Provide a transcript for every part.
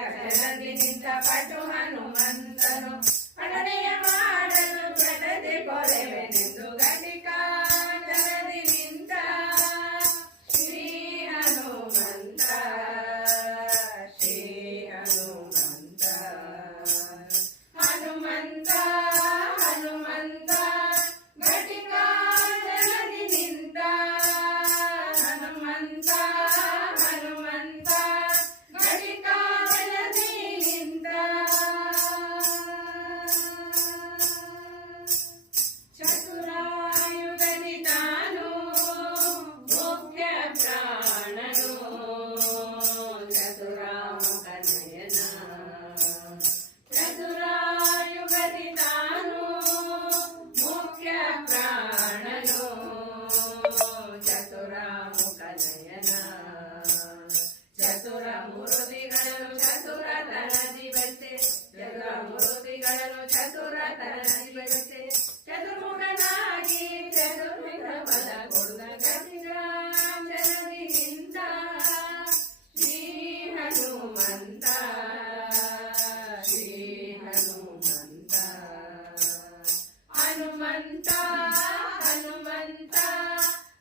ಗಗನದಲ್ಲಿ ನಿಂತ ಪಟು ಹನುಮ ಮೂರುತಿಗಳನ್ನು ಚತುರ ತರದಿ ಬಸೆ ಜಗ ಮೂರುತಿಗಳನ್ನು ಚತುರ ತರದಿ ಬಸೆ ಚತುರ್ಮುಖನಾಗಿ ಚತುರ್ಮುಖ ಪದ ಕೊಡುವ ಗತಿಗ ಜಲದಿಗಿಂತ ಶ್ರೀ ಹನುಮಂತ ಶ್ರೀ ಹನುಮಂತ ಹನುಮಂತ ಹನುಮಂತ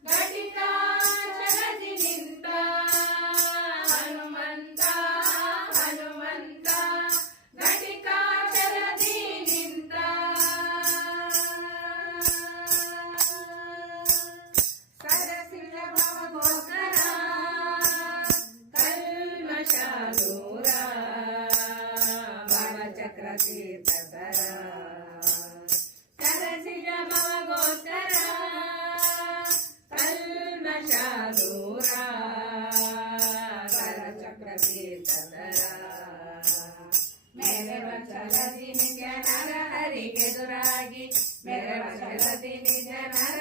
ಗಟಿಕ శరవ శరతి నిజ నర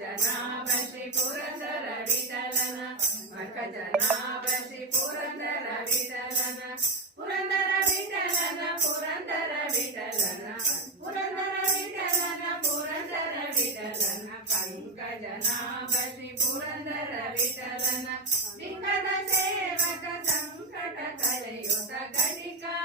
జనాభి పురందర విదలన మక జనాభి పురందర విదలన పురందర విదలన పురందర విదలన పురందర విదలన పురందర విదలన పంక జనాభి పురందర విదలన వింకట సేవక సంకట కలయుత గణికా